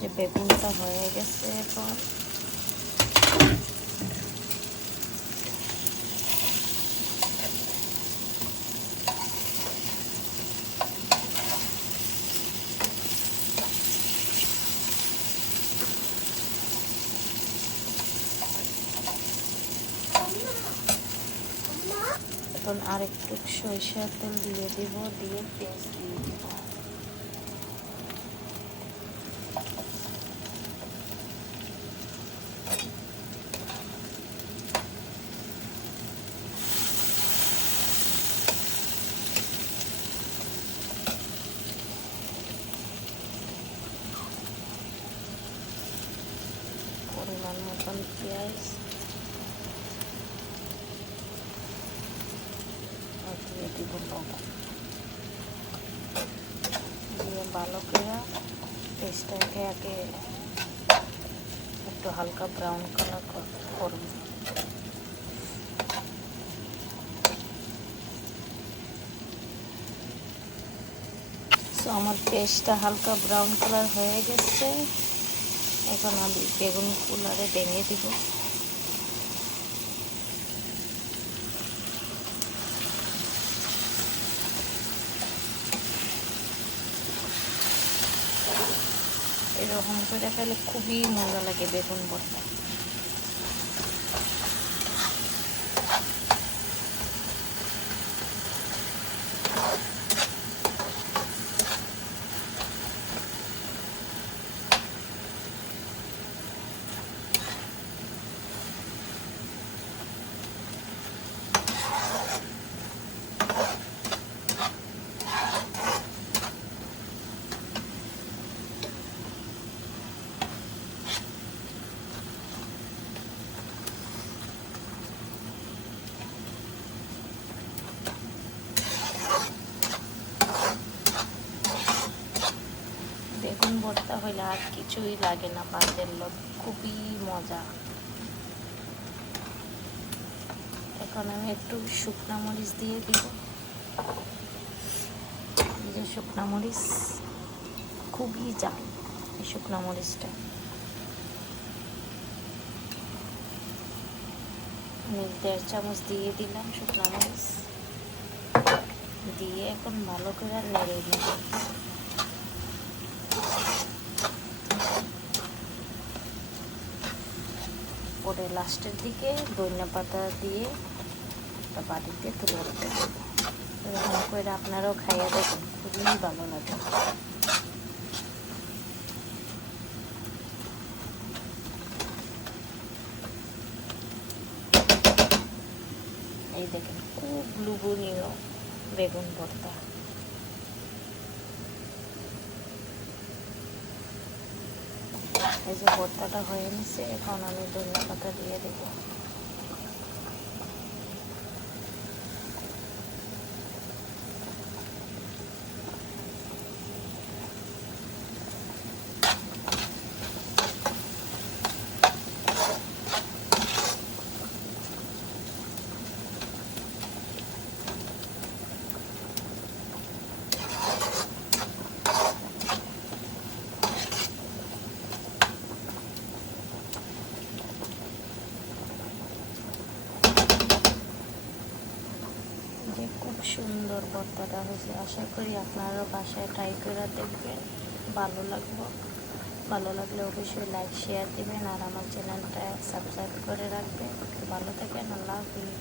যে বেগুনটা হয়ে গেছে এখন এখন আর একটু সরিষার তেল দিয়ে দিব, দিয়ে পেঁয়াজ দিয়ে দিব। পরিমাণ মতন পেঁয়াজ দিয়ে দিব লবণ দিয়ে ভালো করে পেস্টটাকে আগে একটু হালকা ব্রাউন কালার করব সো আমার পেস্টটা হালকা ব্রাউন কালার হয়ে গেছে এখন আমি বেগুন কুলারে ডেঙে দিব। এরকম করে খেলে খুবই মজা লাগে বেগুন ভর্তা। বেগুন ভর্তা হইলে আর কিছুই লাগে না ভাতের লোক খুবই মজা। এখন আমি একটু শুকনা মরিচ দিয়ে দিব। যে শুকনা মরিচ, খুবই জাল এই শুকনা মরিচটা। আমি দেড় চামচ দিয়ে দিলাম শুকনা মরিচ। দিয়ে এখন ভালো করে আর নেড়ে নিব। পরে লাস্টের দিকে ধনিয়া পাতা দিয়ে বাড়িতে তুলে রেখে দেবো এরকম করে আপনারাও খাইয়া দেখুন, খুবই ভালো লাগে। এই দেখেন, খুব লুবনীয় বেগুন ভর্তা। এই যে ভর্তাটা হয়ে নিছে এখন আমি ধনিয়া পাতা দিয়ে দেবো যে খুব সুন্দর ভর্তাটা হয়েছে। আশা করি আপনারাও বাসায় ট্রাই করে দেখবেন। ভালো লাগবো। ভালো লাগলে অবশ্যই লাইক শেয়ার দেবেন আর আমার চ্যানেলটা সাবস্ক্রাইব করে রাখবেন। ভালো থাকবেন আল্লাহ হাফিজ।